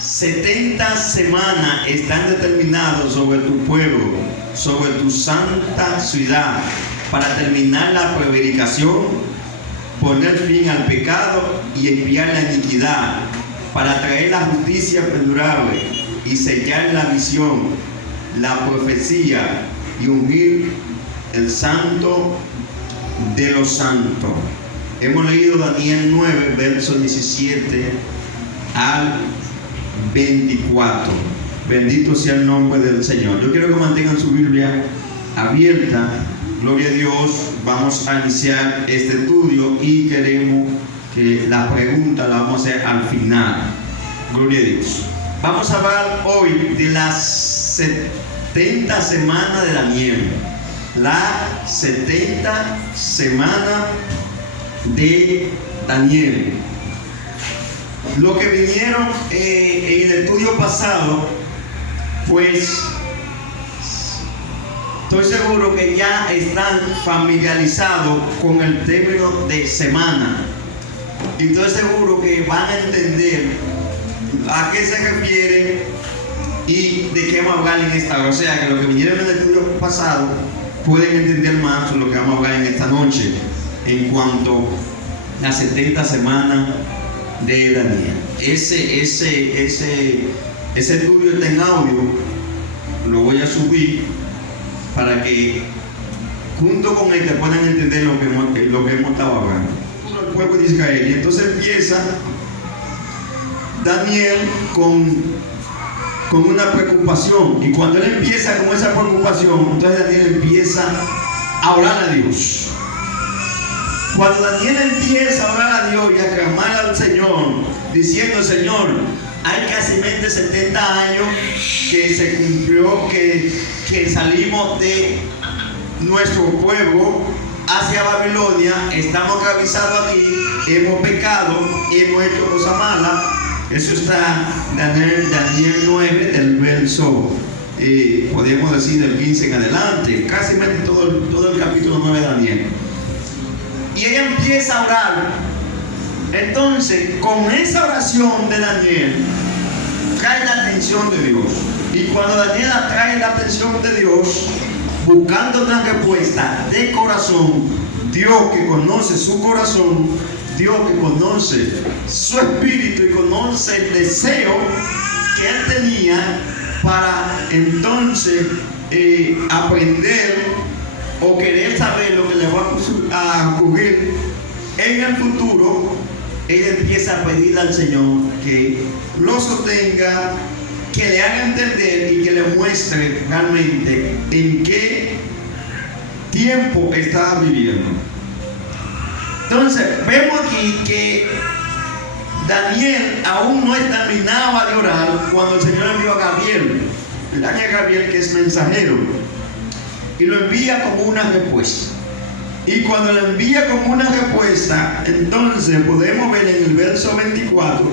70 semanas están determinadas sobre tu pueblo, sobre tu santa ciudad, para terminar la prevaricación, poner fin al pecado y expiar la iniquidad, para traer la justicia perdurable y sellar la visión, la profecía y ungir el santo de los santos. Hemos leído Daniel 9, versos 17 al 24. Bendito sea el nombre del Señor. Yo quiero que mantengan su Biblia abierta. Gloria a Dios. Vamos a iniciar este estudio y queremos que la pregunta la vamos a hacer al final. Gloria a Dios. Vamos a hablar hoy de las 70 semanas de Daniel. Las 70 semanas de Daniel. Lo que vinieron en el estudio pasado, pues estoy seguro que ya están familiarizados con el término de semana. Y estoy seguro que van a entender a qué se refiere y de qué vamos a hablar en esta hora. O sea, que los que vinieron en el estudio pasado pueden entender más lo que vamos a hablar en esta noche en cuanto a las 70 semanas de Daniel. Ese estudio está en audio, lo voy a subir para que junto con él puedan entender lo que hemos estado hablando. El pueblo de Israel. Y entonces empieza Daniel con una preocupación, y cuando él empieza con esa preocupación, entonces Daniel empieza a orar a Dios. Cuando Daniel empieza a orar a Dios y a clamar al Señor, diciendo: Señor, hay casi 70 años que se cumplió, que salimos de nuestro pueblo hacia Babilonia, estamos esclavizados aquí, hemos pecado, hemos hecho cosas malas. Eso está Daniel 9, del verso, podríamos decir, del 15 en adelante, casi todo el capítulo 9 de Daniel. Y ella empieza a orar. Entonces, con esa oración de Daniel, trae la atención de Dios. Y cuando Daniel atrae la atención de Dios, buscando una respuesta de corazón, Dios que conoce su corazón, Dios que conoce su espíritu y conoce el deseo que él tenía para entonces aprender o querer saber lo que le va a ocurrir en el futuro, él empieza a pedirle al Señor que lo sostenga, que le haga entender y que le muestre realmente en qué tiempo estaba viviendo. Entonces, vemos aquí que Daniel aún no terminaba de orar cuando el Señor envió a Gabriel. El ángel Gabriel, que es mensajero, y lo envía como una respuesta. Y cuando lo envía como una respuesta, entonces podemos ver en el verso 24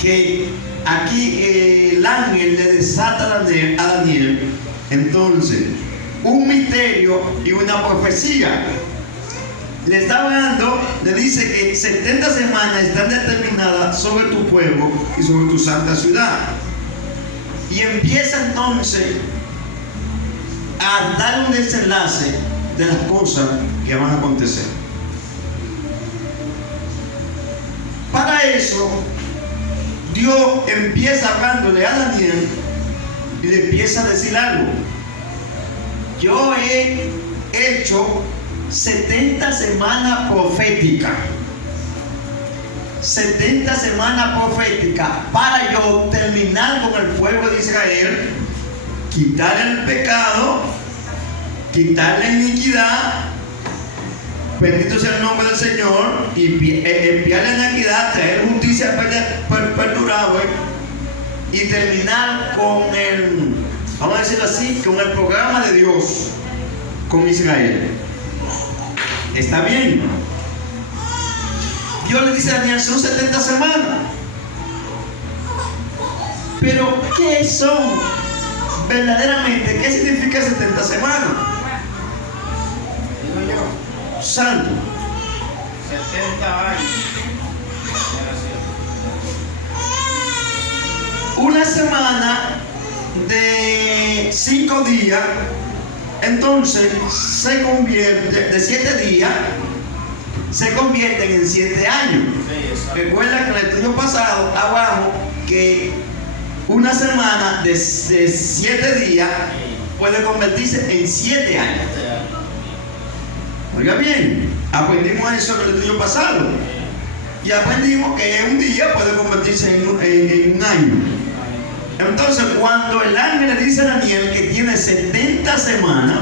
que aquí el ángel le desata a Daniel entonces un misterio y una profecía. Le está hablando, le dice que 70 semanas están determinadas sobre tu pueblo y sobre tu santa ciudad. Y empieza entonces a dar un desenlace de las cosas que van a acontecer. Para eso, Dios empieza hablándole a Daniel y le empieza a decir algo. Yo he hecho 70 semanas proféticas. 70 semanas proféticas para yo terminar con el pueblo de Israel, quitar el pecado, quitar la iniquidad, bendito sea el nombre del Señor, y expiar la iniquidad, traer justicia perdurable y terminar con el, vamos a decirlo así, con el programa de Dios con Israel. ¿Está bien? Dios le dice a Daniel: son 70 semanas. Pero ¿qué son verdaderamente? ¿Qué significa 70 semanas? Santo. 70 años. una semana de 5 días, entonces se convierte, de 7 días, se convierten en 7 años. Recuerda que en el estudio pasado abajo que una semana de 7 días puede convertirse en 7 años. Oiga bien, aprendimos eso en el estudio pasado. Y aprendimos que un día puede convertirse en un año. Entonces, cuando el ángel le dice a Daniel que tiene 70 semanas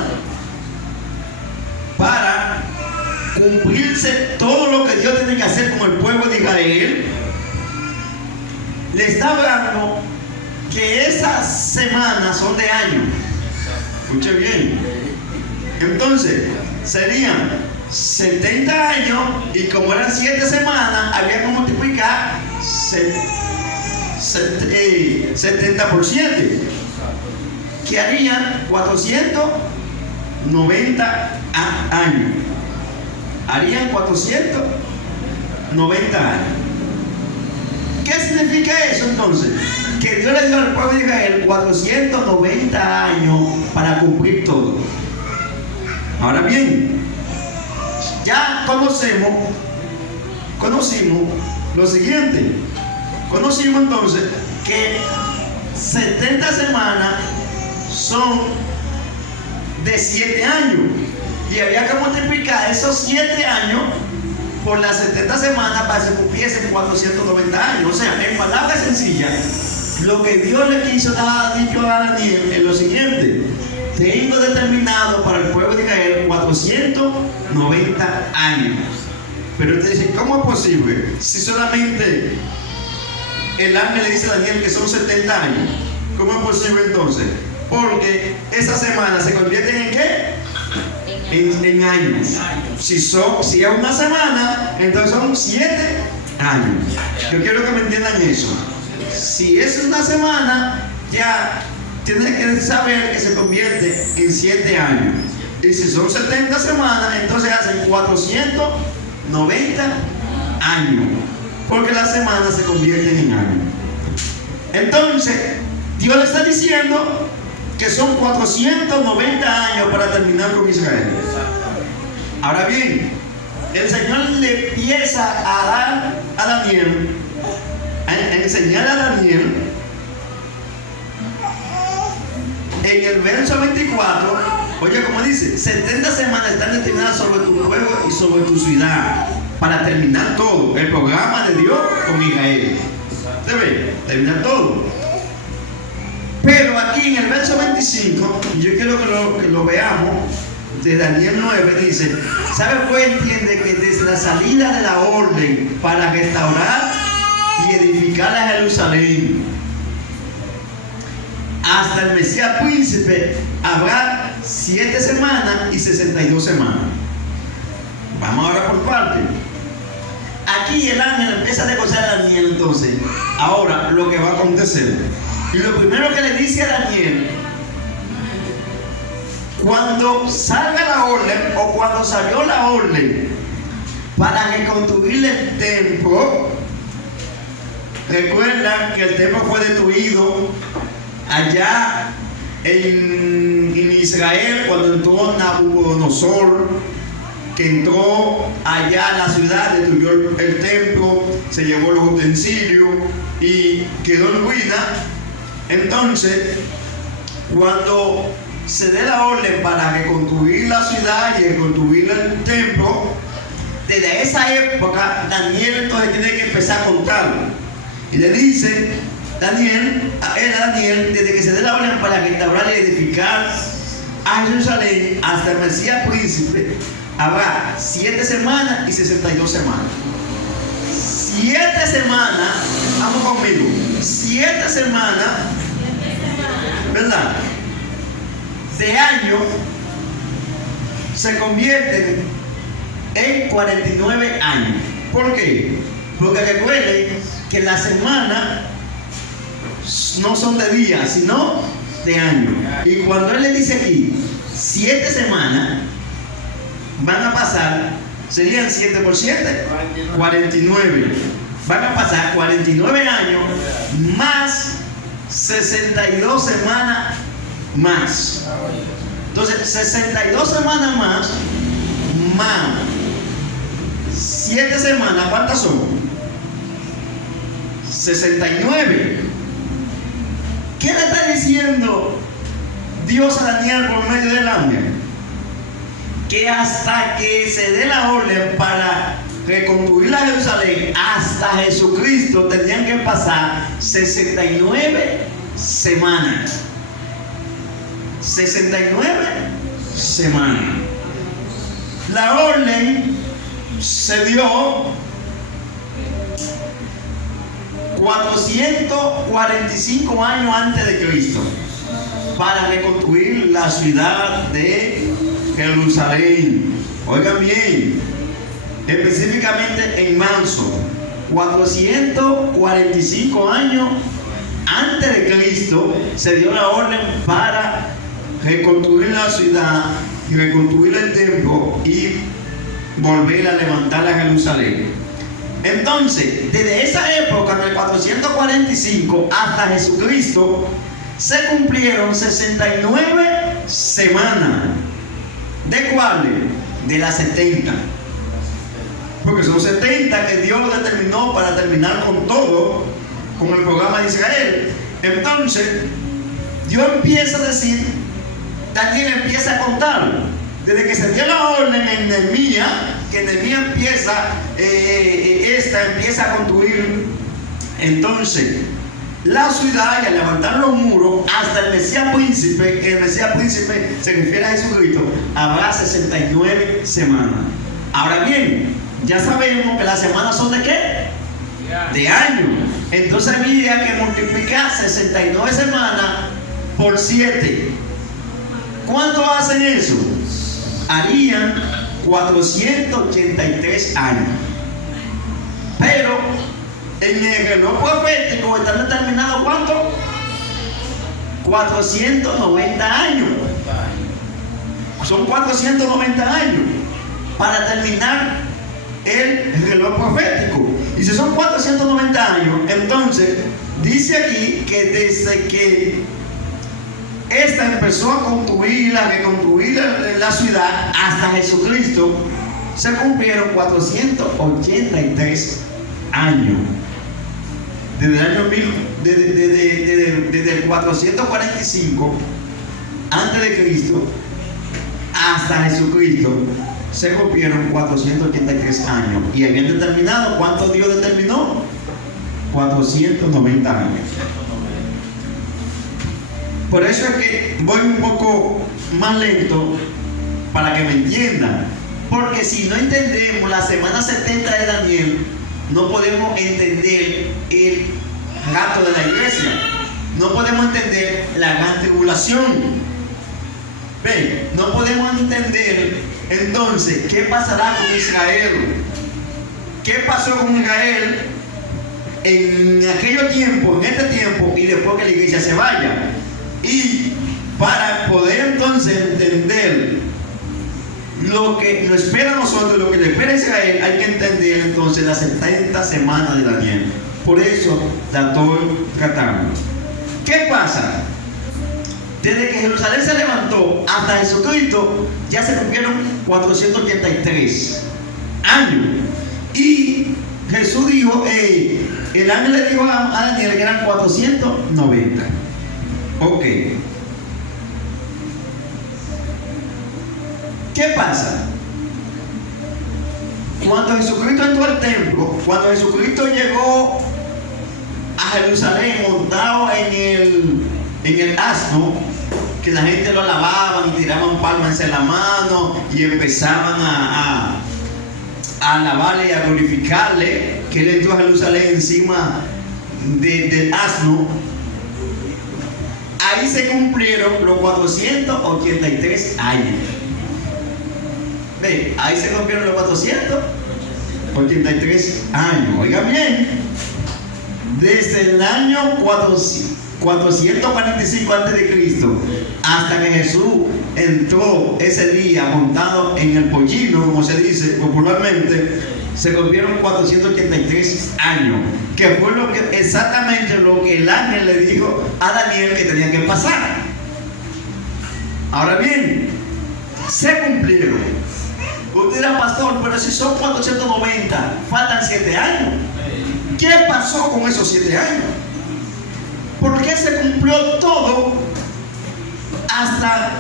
para cumplirse todo lo que Dios tiene que hacer con el pueblo de Israel, le está hablando que esas semanas son de años. Escuche bien. Entonces, serían 70 años, y como eran 7 semanas, había que multiplicar 70 por 7, que harían 490 años. Harían 490 años. ¿Qué significa eso entonces? Que Dios le dio al pueblo de Israel 490 años para cumplir todo. Ahora bien, ya conocimos lo siguiente. Conocimos entonces que 70 semanas son de 7 años, y había que multiplicar esos 7 años por las 70 semanas para que se cumpliesen 490 años. O sea, en palabras sencillas, lo que Dios le quiso dar dicho a Daniel es lo siguiente: tengo determinado para el pueblo de Israel 490 años. Pero usted dice, ¿cómo es posible? Si solamente el ángel le dice a Daniel que son 70 años. ¿Cómo es posible entonces? Porque esas semanas se convierten ¿en qué? En años. Si es una semana, entonces son 7 años. Yo quiero que me entiendan eso. Si es una semana, ya tienes que saber que se convierte en 7 años. Y si son 70 semanas, entonces hacen 490 años. Porque las semanas se convierten en años. Entonces, Dios le está diciendo que son 490 años para terminar con Israel. Ahora bien, el Señor le empieza a dar a Daniel, a enseñar a Daniel, en el verso 24, oye como dice, 70 semanas están determinadas sobre tu pueblo y sobre tu ciudad, para terminar todo, el programa de Dios con Israel. ¿Se ve? Terminar todo. Pero aquí en el verso 25, yo quiero que lo veamos, de Daniel 9, dice, ¿sabe? Pues entiende que desde la salida de la orden para restaurar y edificar a Jerusalén hasta el Mesías príncipe habrá 7 semanas y 62 semanas. Vamos ahora por parte. Aquí el ángel empieza a negociar a Daniel entonces, ahora lo que va a acontecer. Y lo primero que le dice a Daniel, cuando salga la orden, o cuando salió la orden para reconstruir el templo, recuerda que el templo fue destruido allá en Israel cuando entró Nabucodonosor, que entró allá a la ciudad, destruyó el templo, se llevó los utensilios y quedó en ruina. Entonces, cuando se dé la orden para reconstruir la ciudad y reconstruir el templo, desde esa época Daniel entonces tiene que empezar a contarlo. Y le dice Daniel, desde que se dé la orden para restaurar y edificar a Jerusalén hasta el Mesías príncipe, habrá 7 semanas y 62 semanas. 7 semanas, vamos conmigo, 7 semanas, ¿verdad? De año se convierten en 49 años. ¿Por qué? Porque recuerden que las semanas no son de días, sino de años. Y cuando él le dice aquí 7 semanas, van a pasar, serían 7 por 7, 49. Van a pasar 49 años más 62 semanas más. Entonces, 62 semanas más 7 semanas, ¿cuántas son? 69. ¿Qué le está diciendo Dios a Daniel por medio del ángel? Que hasta que se dé la orden para reconstruir a Jerusalén, hasta Jesucristo tendrían que pasar 69 semanas. 69 semanas. La orden se dio 445 años antes de Cristo para reconstruir la ciudad de Jerusalén. Oigan bien, específicamente en marzo, 445 años antes de Cristo se dio la orden para reconstruir la ciudad y reconstruir el templo y volver a levantar a Jerusalén. Entonces, desde esa época, del 445 hasta Jesucristo, se cumplieron 69 semanas. ¿De cuáles? De las 70. Porque son 70 que Dios lo determinó para terminar con todo, con el programa de Israel. Entonces, Dios empieza a decir, Daniel empieza a contar. Desde que se dio la orden en Nehemías, que Nehemías empieza a construir entonces la ciudad y a levantar los muros hasta el Mesías príncipe, que el Mesías príncipe se refiere a Jesucristo, habrá 69 semanas. Ahora bien, ya sabemos que las semanas son de ¿qué? De años. Entonces había que multiplicar 69 semanas por 7. ¿Cuánto hacen eso? Harían 483 años. Pero en el reloj profético están determinados ¿cuánto? 490 años. Son 490 años para terminar el reloj profético. Y si son 490 años, entonces dice aquí que desde que esta empezó a construir, a reconstruir la ciudad hasta Jesucristo, se cumplieron 483 años. Desde el año desde el 445 antes de Cristo hasta Jesucristo se cumplieron 483 años. Y habían determinado, ¿cuánto Dios determinó? 490 años. Por eso es que voy un poco más lento para que me entiendan. Porque si no entendemos la semana 70 de Daniel, no podemos entender el rapto de la iglesia. No podemos entender la gran tribulación. ¿Ven? No podemos entender entonces qué pasará con Israel. ¿Qué pasó con Israel en aquello tiempo, en este tiempo y después que la iglesia se vaya? Y para poder entonces entender lo que nos espera a nosotros, lo que le espera a Israel, hay que entender entonces las 70 semanas de Daniel. Por eso la estoy tratando. ¿Qué pasa? Desde que Jerusalén se levantó hasta Jesucristo, ya se cumplieron 483 años. Y Jesús dijo, el ángel le dijo a Daniel que eran 490. Ok. ¿Qué pasa? Cuando Jesucristo entró al templo, cuando Jesucristo llegó a Jerusalén montado en el asno, que la gente lo alababan y tiraban palmas en la mano y empezaban a alabarle y a glorificarle, que él entró a Jerusalén encima del asno. Ahí se cumplieron los 483 años. ¿Ve? Ahí se cumplieron los 483 años. Oiga bien, desde el año 445 a.C. hasta que Jesús entró ese día montado en el pollino, como se dice popularmente, se cumplieron 483 años, que fue exactamente lo que el ángel le dijo a Daniel que tenía que pasar. Ahora bien, se cumplieron. Usted dirá, pastor, pero si son 490, faltan 7 años. ¿Qué pasó con esos 7 años? ¿Por qué se cumplió todo hasta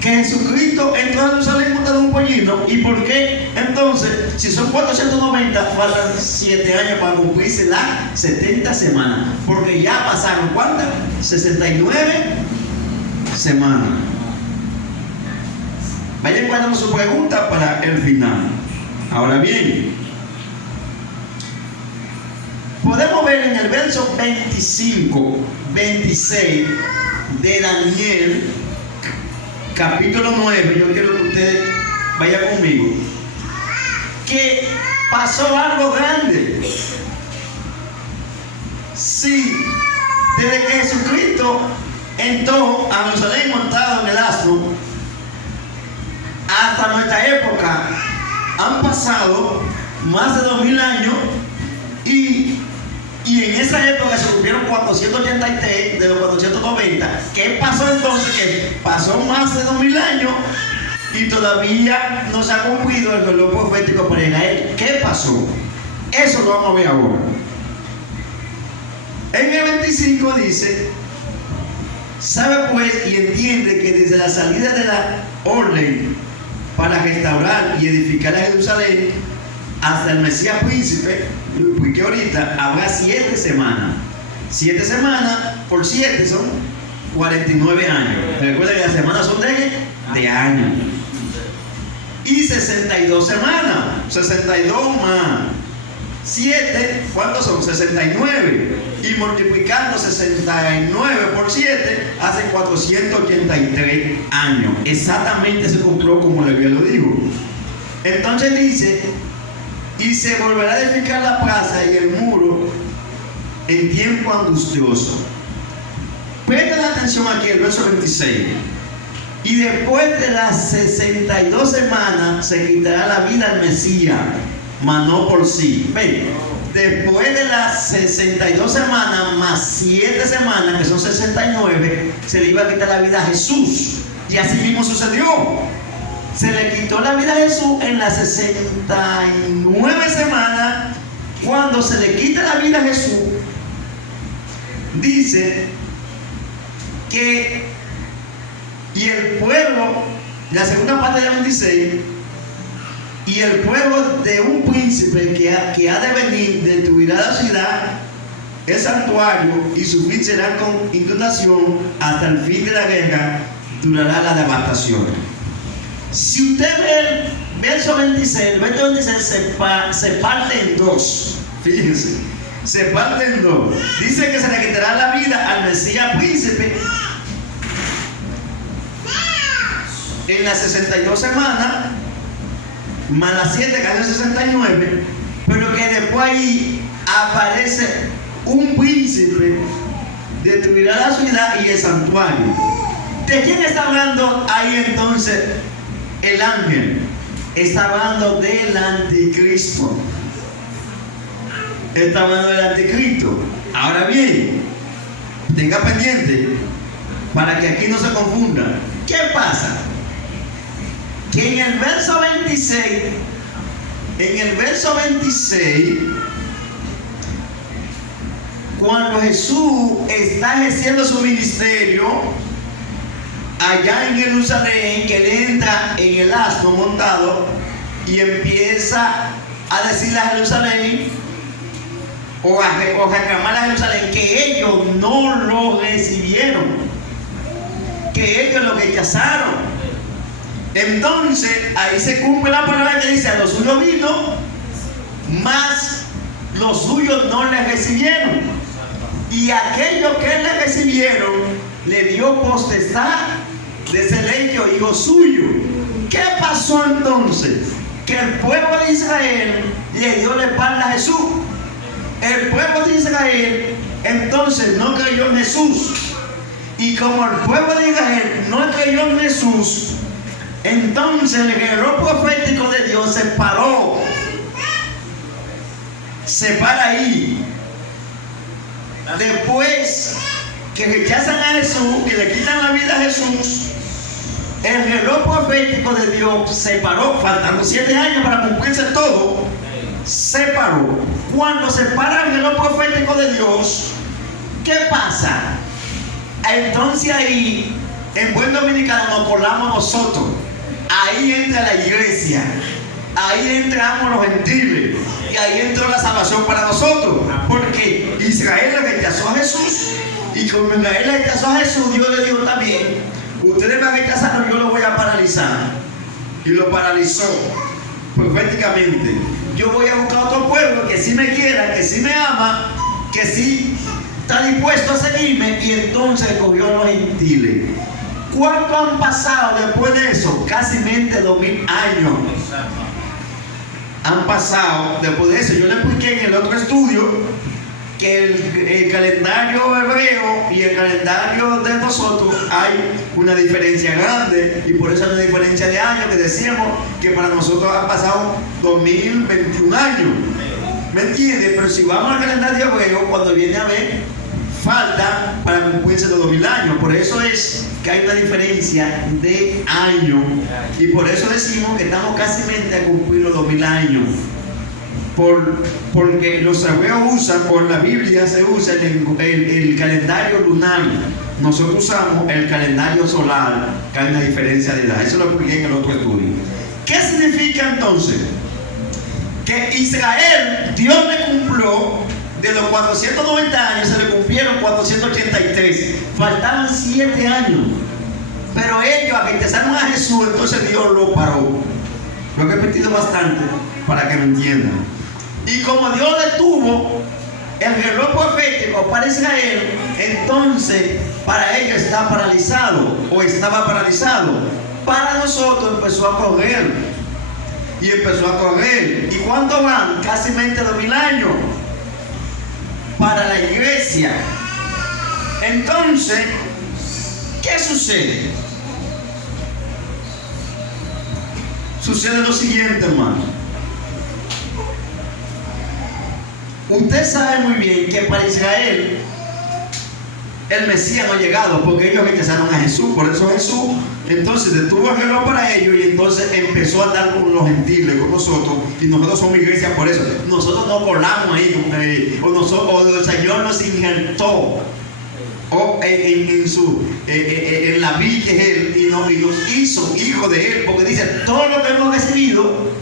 que Jesucristo entró a Jerusalén montado en un pollino? ¿Y por qué entonces, si son 490, faltan 7 años para cumplirse las 70 semanas? Porque ya pasaron, ¿cuántas? 69 semanas. Vayan guardando su pregunta para el final. Ahora bien, podemos ver en el verso 25, 26 de Daniel, capítulo 9, yo quiero que ustedes vayan conmigo, que pasó algo grande. Sí, desde que Jesucristo entró a Jerusalén montado en el asno hasta nuestra época, han pasado más de 2000 años y en esa época se cumplieron 483 de los 490. ¿Qué pasó entonces? Que pasó más de 2000 años y todavía no se ha cumplido el reloj profético para Israel. ¿Qué pasó? Eso lo vamos a ver ahora. En el 25 dice: sabe pues y entiende que desde la salida de la orden para restaurar y edificar a Jerusalén hasta el Mesías príncipe, porque ahorita habrá 7 semanas. 7 semanas por 7 son 49 años. Recuerden que las semanas son de años. Y 62 semanas. 62 más 7, ¿cuántos son? 69. Y multiplicando 69 por 7, hace 483 años. Exactamente se cumplió como le lo digo. Entonces dice: y se volverá a edificar la plaza y el muro en tiempo angustioso. Presten atención aquí, el verso 26. Y después de las 62 semanas se quitará la vida al Mesías, mas no por sí. Ven, después de las 62 semanas más 7 semanas, que son 69, se le iba a quitar la vida a Jesús. Y así mismo sucedió. Se le quitó la vida a Jesús en las 69 semanas. Cuando se le quita la vida a Jesús, dice que, y el pueblo, la segunda parte del 26, y el pueblo de un príncipe que ha de venir destruirá la ciudad, el santuario, y su fin será con inundación. Hasta el fin de la guerra durará la devastación. Si usted ve el verso 26, el verso 26 se parte en dos. Fíjense, se parte en dos. Dice que se le quitará la vida al Mesías príncipe en las 62 semanas, más las 7 que hay 69, pero que después ahí aparece un príncipe, destruirá la ciudad y el santuario. ¿De quién está hablando ahí entonces el ángel? Está hablando del anticristo. Está hablando del anticristo. Ahora bien, tenga pendiente para que aquí no se confunda. ¿Qué pasa? Que en el verso 26, cuando Jesús está ejerciendo su ministerio allá en Jerusalén, que él entra en el asno montado y empieza a decirle a Jerusalén o a reclamar a Jerusalén que ellos no lo recibieron, que ellos lo rechazaron. Entonces ahí se cumple la palabra que dice: a los suyos vino, mas los suyos no le recibieron, y aquellos que le recibieron le dio potestad de ser hecho hijo suyo. ¿Qué pasó entonces? Que el pueblo de Israel le dio la espalda a Jesús. El pueblo de Israel entonces no creyó en Jesús, y como el pueblo de Israel no creyó en Jesús, entonces el reloj profético de Dios se paró se para ahí. Después que rechazan a Jesús, que le quitan la vida a Jesús, el reloj profético de Dios se paró, faltando 7 años para cumplirse todo, se paró. Cuando se para el reloj profético de Dios, ¿qué pasa? Entonces ahí, en buen dominicano, nos colamos nosotros. Ahí entra la iglesia, ahí entramos los gentiles, y ahí entró la salvación para nosotros, porque Israel rechazó a Jesús, y como Israel rechazó a Jesús, Dios le dijo también: ustedes me rechazaron, yo lo voy a paralizar. Y lo paralizó proféticamente. Yo voy a buscar otro pueblo que sí me quiera, que sí me ama, que sí está dispuesto a seguirme, y entonces cogió a los gentiles. ¿Cuánto han pasado después de eso? Casi 2000 años. Han pasado después de eso. Yo le expliqué en el otro estudio que el calendario hebreo y el calendario de nosotros hay una diferencia grande, y por eso hay una diferencia de años, que decíamos que para nosotros han pasado 2021 años. ¿Me entiendes? Pero si vamos al calendario hebreo, cuando viene a ver, falta para cumplirse los 2000 años. Por eso es que hay una diferencia de años, y por eso decimos que estamos casi a cumplir los 2000 años. Porque los hebreos usan, por la Biblia se usa el calendario lunar. Nosotros usamos el calendario solar, que hay una diferencia de edad. Eso lo expliqué en el otro estudio. ¿Qué significa entonces? Que Israel, Dios le cumplió, de los 490 años se le cumplieron 483. Faltaban 7 años. Pero ellos rechazaron a Jesús, entonces Dios lo paró. Lo he repetido bastante para que me entiendan. Y como Dios detuvo el reloj profético para Israel, entonces para ellos está paralizado, o estaba paralizado. Para nosotros empezó a correr, y empezó a correr. ¿Y cuánto van? Casi 2000 años para la iglesia. Entonces, ¿qué sucede? Sucede lo siguiente, hermano. Usted sabe muy bien que para Israel el Mesías no ha llegado, porque ellos rechazaron a Jesús. Por eso Jesús entonces detuvo el reloj para ellos, y entonces empezó a andar con los gentiles, con nosotros, y nosotros somos iglesia por eso. Nosotros no colamos ahí, o el Señor nos injertó en la vida de Él, y nos hizo hijos de Él, porque dice: todo lo que hemos recibido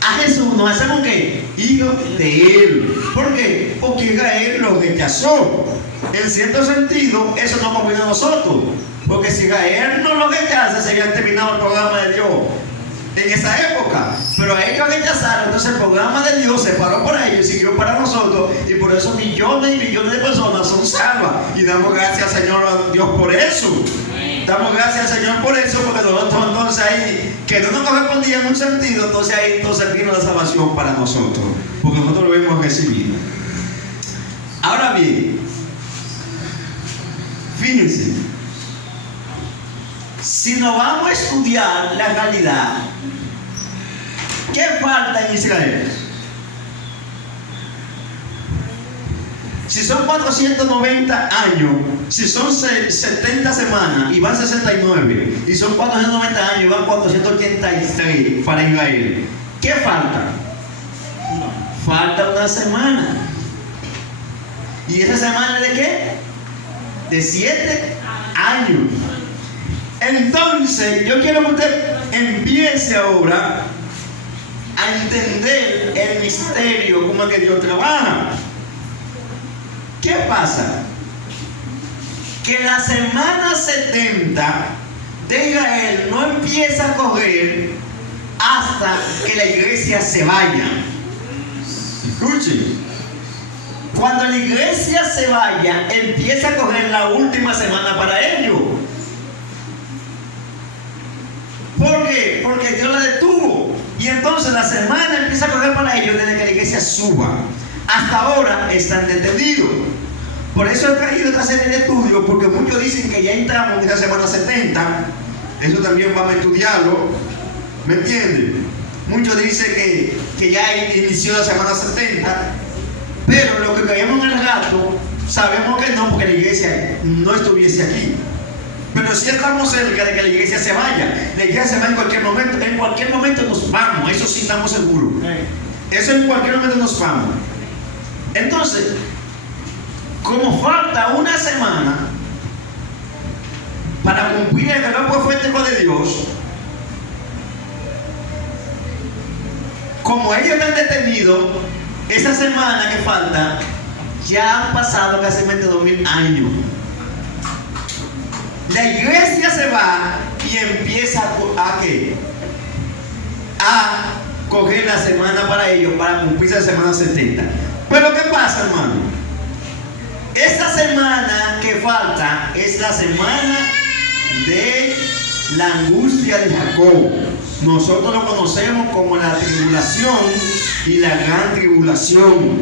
a Jesús nos hacemos ¿qué? Hijos de Él. ¿Por qué? Porque Israel lo rechazó. En cierto sentido, eso no conviene a nosotros, porque si Israel no lo rechaza, se había terminado el programa de Dios en esa época. Pero a ellos rechazaron, entonces el programa de Dios se paró para ellos y siguió para nosotros, y por eso millones y millones de personas son salvas, y damos gracias al Señor, a Dios, por eso. Damos gracias al Señor por eso, porque nosotros entonces ahí, que no nos correspondía en un sentido, entonces ahí entonces vino la salvación para nosotros, porque nosotros lo hemos recibido. Ahora bien, fíjense, si nos vamos a estudiar la realidad, ¿qué falta en Israel? Si son 490 años, si son 70 semanas y van 69, y son 490 años y van 483 para Israel, ¿qué falta? Falta una semana. ¿Y esa semana de qué? De 7 años. Entonces, yo quiero que usted empiece ahora a entender el misterio, cómo es que Dios trabaja. ¿Qué pasa? Que la semana 70 de Israel no empieza a correr hasta que la iglesia se vaya. Escuchen. Cuando la iglesia se vaya, empieza a correr la última semana para ellos. ¿Por qué? Porque Dios la detuvo. Y entonces la semana empieza a correr para ellos desde que la iglesia suba. Hasta ahora están detenidos. Por eso he traído esta serie de estudios, porque muchos dicen que ya entramos en la semana 70. Eso también vamos a estudiarlo. ¿Me entienden? Muchos dicen que ya inició la semana 70. Pero lo que caíamos en el rato, sabemos que no, porque la iglesia no estuviese aquí. Pero si estamos cerca de que la iglesia se vaya. La iglesia se va en cualquier momento nos vamos, eso sí estamos seguros. Eso en cualquier momento nos vamos. Entonces, como falta una semana para cumplir el reloj profético de Dios, como ellos están detenidos, esa semana que falta, ya han pasado casi 2000 años. La iglesia se va y empieza a coger la semana para ellos, para cumplirse la semana 70. Pero ¿qué pasa, hermano? Esa semana que falta es la semana de la angustia de Jacob. Nosotros lo conocemos como la tribulación y la gran tribulación.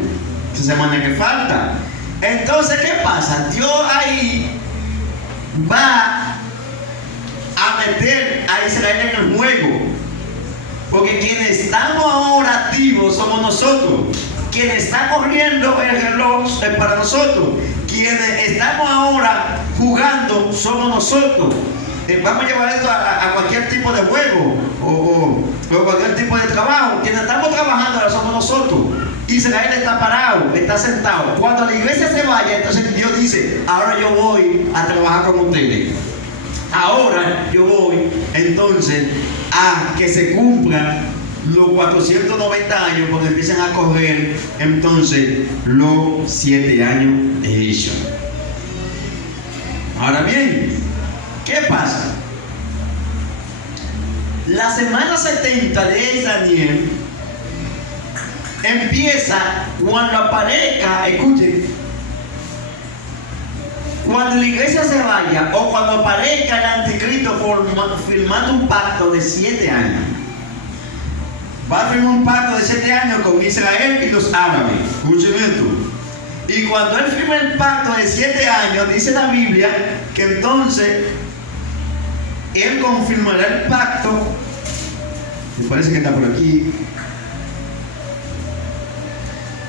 Esa semana que falta. Entonces, ¿qué pasa? Dios ahí va a meter a Israel en el juego, porque quienes estamos ahora activos somos nosotros, quienes está corriendo el reloj es para nosotros, quienes estamos ahora jugando somos nosotros. Vamos a llevar esto a cualquier tipo de juego o cualquier tipo de trabajo. Quienes estamos trabajando ahora somos nosotros. Israel está parado, está sentado. Cuando la iglesia se vaya, entonces Dios dice: ahora yo voy a trabajar con ustedes. Ahora yo voy entonces a que se cumplan los 490 años, porque empiezan a correr entonces los 7 años de ellos. Ahora bien, ¿qué pasa? La semana 70 de Daniel empieza cuando aparezca, escuchen, cuando la iglesia se vaya o cuando aparezca el anticristo firmando un pacto de 7 años. Va a firmar un pacto de 7 años con Israel y los árabes. Escuchen esto. Y cuando él firma el pacto de 7 años, dice la Biblia que entonces él confirmará el pacto. Me parece que está por aquí.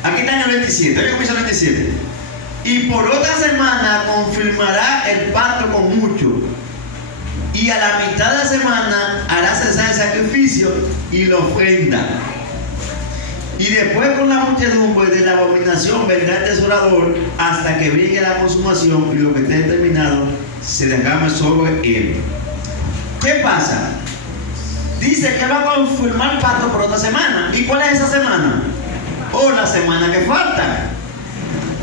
Aquí está en el 27. Hoy comienza el 27. Y por otra semana confirmará el pacto con muchos. Y a la mitad de la semana hará cesar el sacrificio y la ofrenda. Y después con la muchedumbre de la abominación vendrá el desolador hasta que venga la consumación y lo que esté determinado se derrame sobre él. ¿Qué pasa? Dice que va a confirmar el pacto por otra semana. ¿Y cuál es esa semana? O la semana que falta.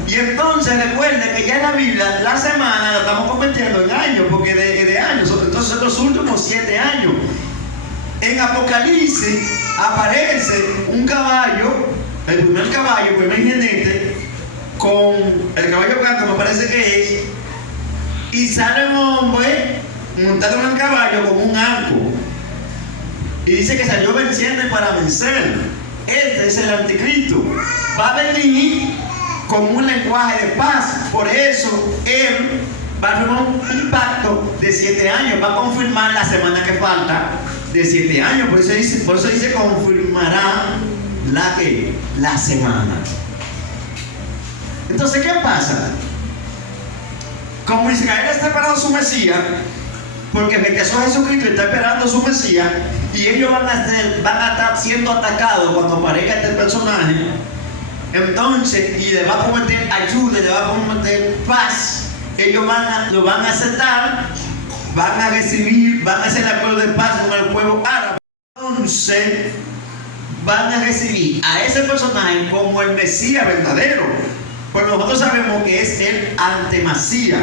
Y entonces recuerden que ya en la Biblia la semana la estamos convirtiendo en años, porque de años, entonces son los últimos 7 años. En Apocalipsis aparece un caballo, el primer jinete, con el caballo blanco, me parece que es, y sale un hombre montado en el caballo con un arco. Y dice que salió venciendo y para vencer. Este es el anticristo. Va a venir con un lenguaje de paz. Por eso él va a firmar un pacto de 7 años. Va a confirmar la semana que falta de 7 años. Por eso dice confirmará la semana. Entonces, ¿qué pasa? Como Israel está esperando su Mesías, porque rechazó a Jesucristo y está esperando su Mesías, y ellos van a estar siendo atacados cuando aparezca este personaje. Entonces, y le va a prometer ayuda, le va a prometer paz. Ellos lo van a aceptar, van a recibir, van a hacer el acuerdo de paz con el pueblo árabe. Entonces, van a recibir a ese personaje como el Mesías verdadero. Pero nosotros sabemos que es el antemasías,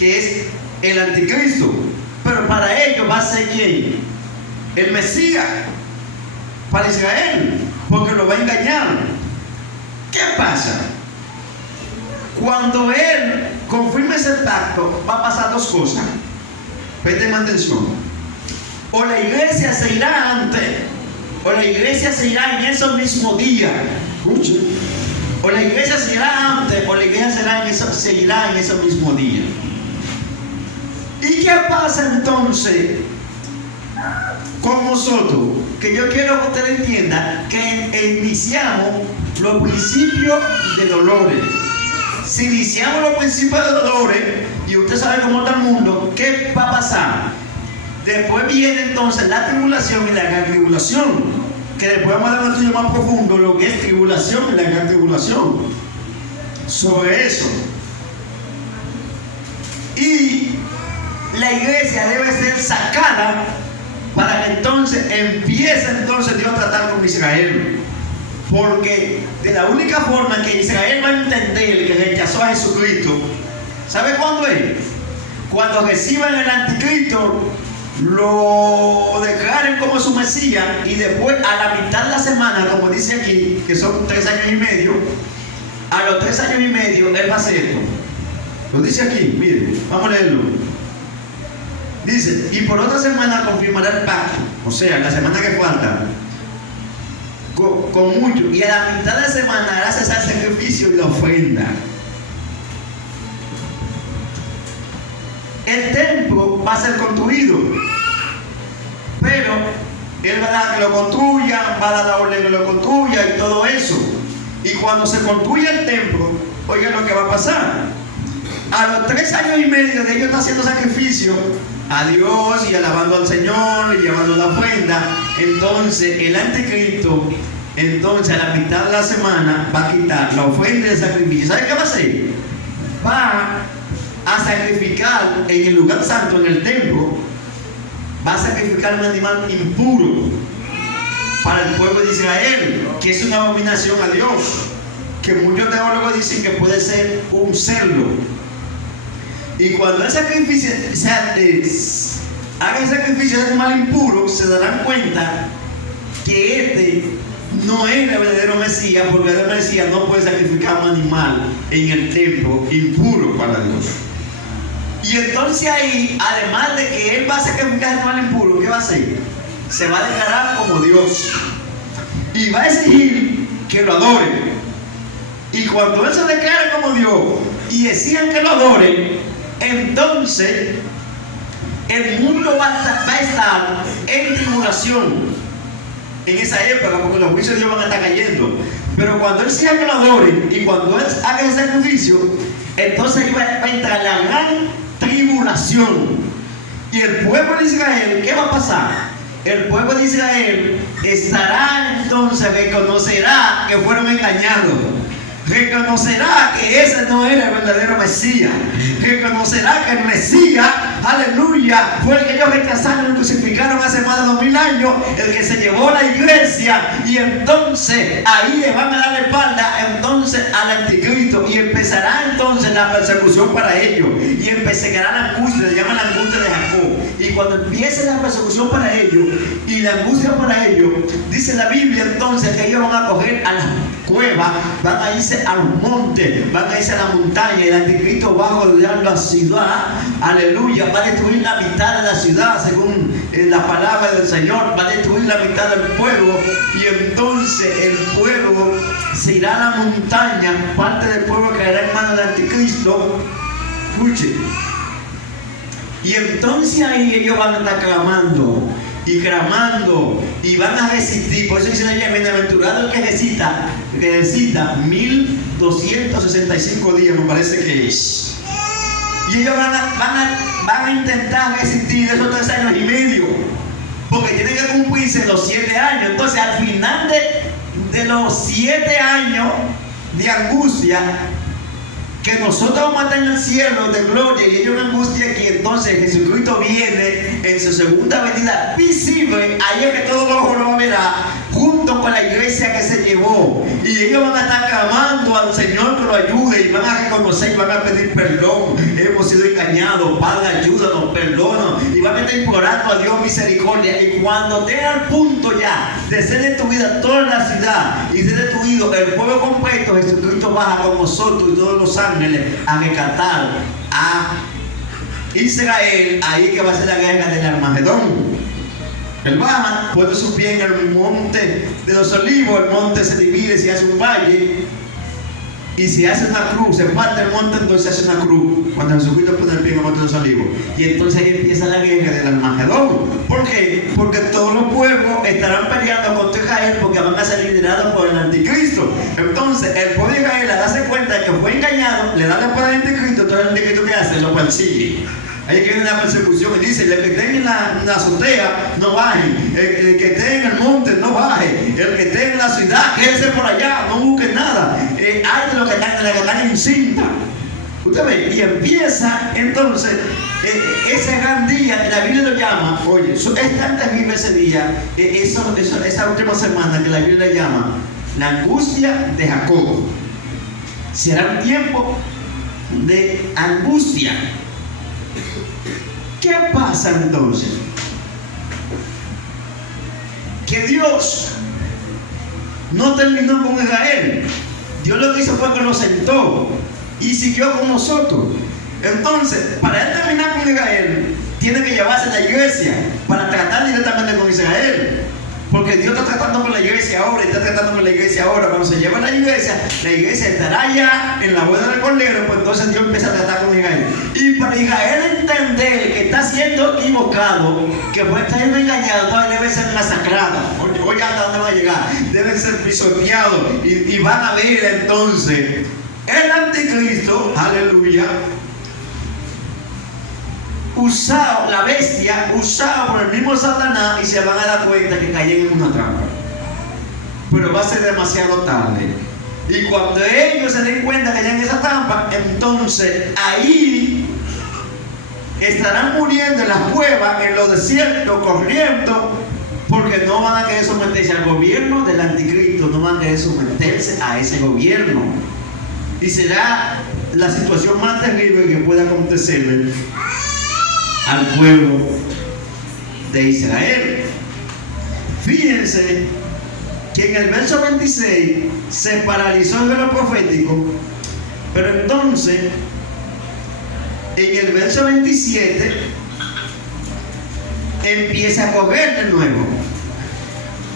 que es el anticristo. Pero para ellos va a ser ¿quién? El Mesías. Para Israel, porque lo va a engañar. ¿Qué pasa? Cuando él confirme ese pacto, va a pasar 2 cosas. Presten atención. O la iglesia se irá antes, o la iglesia se irá en esos mismos días. Escuchen. O la iglesia se irá antes, o la iglesia se irá en esos mismos días. ¿Y qué pasa entonces con nosotros? Que yo quiero que ustedes entiendan que iniciamos los principios de dolores. Si iniciamos los principios de dolores, y usted sabe cómo está el mundo, ¿qué va a pasar? Después viene entonces la tribulación y la gran tribulación, que después vamos a dar un estudio más profundo lo que es tribulación y la gran tribulación. Sobre eso. Y la iglesia debe ser sacada para que entonces empiece Dios a tratar con Israel. Porque de la única forma que Israel va a entender que rechazó a Jesucristo, ¿sabe cuándo es? Cuando reciban el anticristo, lo declaren como su Mesías, y después a la mitad de la semana, como dice aquí, que son 3 años y medio, a los 3 años y medio él va a hacer esto. Lo dice aquí, miren, vamos a leerlo. Dice, y por otra semana confirmará el pacto, o sea, la semana que falta, con mucho, y a la mitad de la semana hará cesar el sacrificio y la ofrenda. El templo va a ser construido, pero él va a dar que lo construya, va a dar la orden que lo construya y todo eso. Y cuando se construya el templo, oigan lo que va a pasar. A los 3 años y medio de ellos está haciendo sacrificio a Dios y alabando al Señor y llevando la ofrenda, entonces el anticristo, entonces a la mitad de la semana va a quitar la ofrenda y el sacrificio. ¿Sabe qué va a hacer? Va a sacrificar en el lugar santo, en el templo, va a sacrificar un animal impuro para el pueblo de Israel, que es una abominación a Dios, que muchos teólogos dicen que puede ser un cerdo. Y cuando el sacrificio haga el sacrificio de animal impuro, se darán cuenta que este no es el verdadero Mesías, porque el verdadero Mesías no puede sacrificar un animal en el templo impuro para Dios. Y entonces ahí, además de que él va a sacrificar el animal impuro, ¿qué va a hacer? Se va a declarar como Dios y va a exigir que lo adoren. Y cuando él se declare como Dios y exijan que lo adoren, entonces el mundo va a estar en tribulación en esa época, porque los juicios de Dios van a estar cayendo. Pero cuando él exija que lo adoren y cuando él haga ese sacrificio, entonces ahí va a entrar la gran tribulación. Y el pueblo de Israel, ¿qué va a pasar? El pueblo de Israel estará entonces, reconocerá que fueron engañados, reconocerá que ese no era el verdadero Mesías, reconocerá que el Mesías, aleluya, fue el que ellos rechazaron y crucificaron hace más de 2000 años, el que se llevó la iglesia, y entonces ahí le van a dar la espalda entonces al anticristo, y empezará entonces la persecución para ellos, y empezará la angustia, se llama la angustia de Jacob. Y cuando empiece la persecución para ellos y la angustia para ellos, dice la Biblia entonces que ellos van a coger a las cuevas, van a irse a los montes, van a irse a la montaña, y el anticristo va a rodear la ciudad, aleluya, va a destruir la mitad de la ciudad según la palabra del Señor, va a destruir la mitad del pueblo, y entonces el pueblo se irá a la montaña, parte del pueblo caerá en manos del anticristo. Escuche, y entonces ahí ellos van a estar clamando y clamando y van a resistir. Por eso dice la Biblia, bienaventurado el que resista 1265 días, me parece que es. Y ellos van a intentar resistir esos 3 años y medio, porque tienen que cumplirse los 7 años. Entonces al final de los 7 años de angustia, que nosotros vamos a estar en el cielo de gloria y ellos en angustia, que entonces Jesucristo viene en su segunda venida visible, ahí es que todo ojo lo verá, junto con la iglesia que se llevó, y ellos van a estar clamando al Señor que lo ayude, y van a reconocer y van a pedir perdón. Hemos sido engañados, Padre, ayúdanos, perdónanos, y van a estar implorando a Dios misericordia. Y cuando tenga el punto ya de ser destruida toda la ciudad y ser destruido el pueblo completo, Jesucristo baja con nosotros y todos los ángeles a rescatar a Israel. Ahí que va a ser la guerra del Armagedón. Él baja, pone su pie en el monte de los olivos, el monte se divide, se hace un valle y se hace una cruz, se parte el monte, entonces se hace una cruz cuando Jesucristo pone el pie en el monte de los olivos, y entonces ahí empieza la guerra del Armagedón. ¿Por qué? Porque todos los pueblos estarán peleando contra Israel, porque van a ser liderados por el anticristo. Entonces le dan la poder al anticristo, todo el anticristo que hace lo persigue. Ahí que viene la persecución y dice: el que esté en la azotea, no baje. El que esté en el monte, no baje. El que esté en la ciudad, quédese por allá, no busque nada. Hay de los que están en cinta. Usted ve, y empieza entonces ese gran día, la Biblia lo llama, oye, es tan terrible ese día, esa última semana que la Biblia le llama la angustia de Jacob. Será un tiempo de angustia. ¿Qué pasa entonces? Que Dios no terminó con Israel. Dios lo que hizo fue que lo sentó y siguió con nosotros. Entonces, para él terminar con Israel, tiene que llevarse a la iglesia para tratar directamente con Israel. Porque Dios está tratando con la iglesia ahora y está tratando con la iglesia ahora. Cuando se lleva a la iglesia estará ya en la boda del Cordero, pues entonces Dios empieza a tratar con Israel. Y para Israel entender que está siendo equivocado, que está siendo engañado, no debe ser masacrado. Oye, ¿hasta dónde va a llegar? Deben ser pisoteados y van a ver entonces el anticristo, aleluya, usado, la bestia, usado por el mismo Satanás, y se van a dar cuenta que caen en una trampa. Pero va a ser demasiado tarde. Y cuando ellos se den cuenta que caen en esa trampa, entonces ahí estarán muriendo en las cuevas, en los desiertos, corriendo, porque no van a querer someterse al gobierno del anticristo, no van a querer someterse a ese gobierno. Y será la situación más terrible que pueda acontecerle al pueblo de Israel. Fíjense que en el verso 26 se paralizó el velo profético, pero entonces en el verso 27 empieza a correr de nuevo.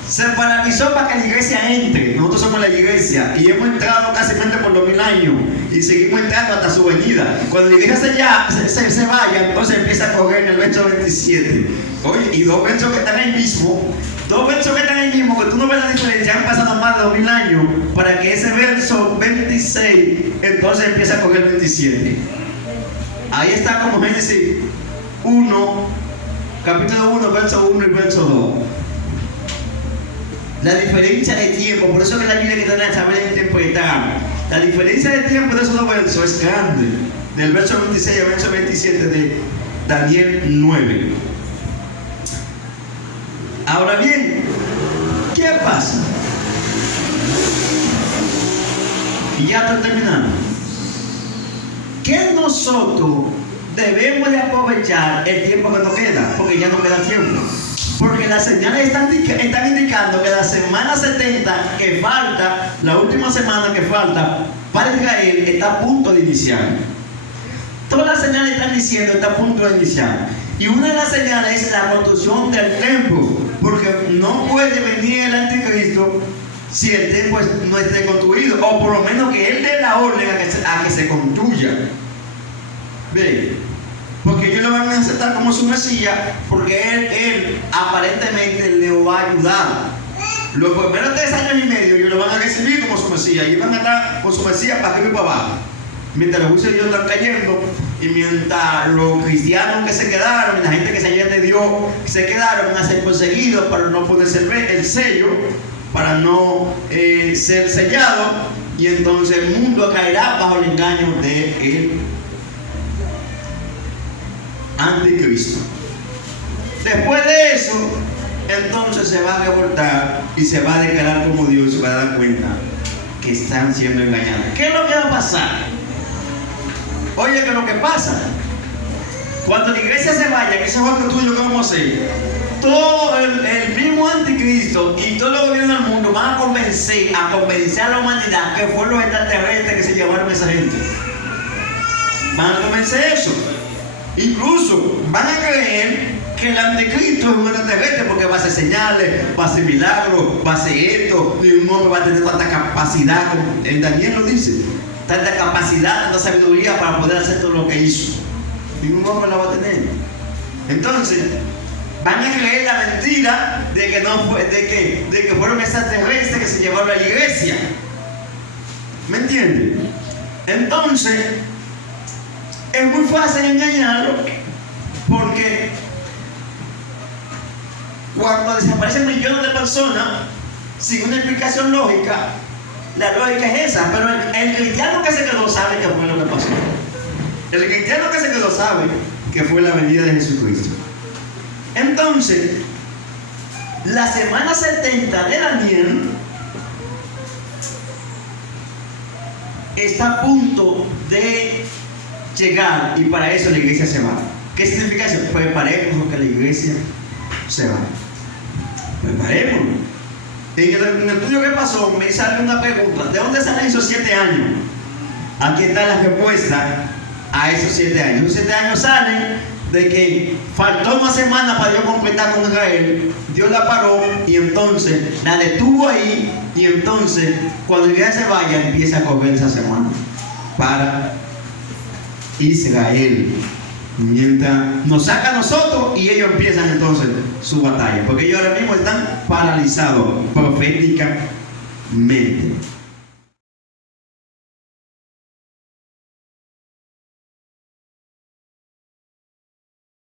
Se paralizó para que la iglesia entre. Nosotros somos la iglesia y hemos entrado casi por 2000 años y seguimos entrando hasta su venida. Cuando la iglesia se vaya, entonces empieza a correr en el verso 27. Oye, y dos versos que están ahí mismo, que tú no ves la diferencia, han pasado más de 2000 años para que ese verso 26 entonces empiece a correr el 27. Ahí está como Génesis 1, capítulo 1, verso 1 y verso 2. La diferencia de tiempo, por eso que la Biblia que tiene que saber interpretar. La diferencia de tiempo de esos dos versos es grande. Del verso 26 al verso 27 de Daniel 9. Ahora bien, ¿qué pasa? Y ya estoy terminando. Que nosotros debemos de aprovechar el tiempo que nos queda, porque ya no queda tiempo. Porque las señales están indicando que la semana 70 que falta, la última semana que falta para Israel, está a punto de iniciar. Todas las señales están diciendo que está a punto de iniciar. Y una de las señales es la construcción del templo, porque no puede venir el anticristo si el templo no esté construido, o por lo menos que él dé la orden a que se construya. Bien. Porque ellos lo van a aceptar como su Mesías, porque él aparentemente le va a ayudar. Los primeros 3 años y medio ellos lo van a recibir como su Mesías, y van a estar con su Mesías para arriba y para abajo. Mientras los juicios de Dios están cayendo, y mientras los cristianos que se quedaron, y la gente que se hallan de Dios se quedaron, van a ser perseguidos para no poder ser el sello, para no ser sellado, y entonces el mundo caerá bajo el engaño de él. Anticristo. Después de eso, entonces se va a revoltar y se va a declarar como Dios, y se va a dar cuenta que están siendo engañados. ¿Qué es lo que va a pasar? Oye, que lo que pasa cuando la iglesia se vaya, que ese es otro estudio que vamos a hacer, todo el mismo anticristo y todos los gobiernos del mundo van a convencer a la humanidad que fueron los extraterrestres que se llevaron a esa gente. Van a convencer eso. Incluso van a creer que el anticristo es un extraterrestre porque va a hacer señales, va a hacer milagros, va a hacer esto, y un hombre va a tener tanta capacidad, como el Daniel lo dice, tanta capacidad, tanta sabiduría para poder hacer todo lo que hizo. Ningún hombre la va a tener. Entonces, van a creer la mentira de que fueron extraterrestres que se llevaron a la iglesia. ¿Me entienden? Entonces, es muy fácil engañarlo, porque cuando desaparecen millones de personas sin una explicación lógica, la lógica es esa. Pero el cristiano que se quedó sabe que fue lo que pasó. El cristiano que se quedó sabe que fue la venida de Jesucristo. Entonces, la semana 70 de Daniel está a punto de llegar, y para eso la iglesia se va. ¿Qué significa eso? Preparemos que la iglesia se va. Preparémonos. En el estudio que pasó me sale una pregunta: ¿de dónde salen esos 7 años? Aquí está la respuesta a esos 7 años. Esos 7 años salen de que faltó una semana para Dios completar con Israel. Dios la paró y entonces la detuvo ahí, y entonces cuando Israel se vaya empieza a correr esa semana para Israel, mientras nos saca a nosotros y ellos empiezan entonces su batalla, porque ellos ahora mismo están paralizados proféticamente.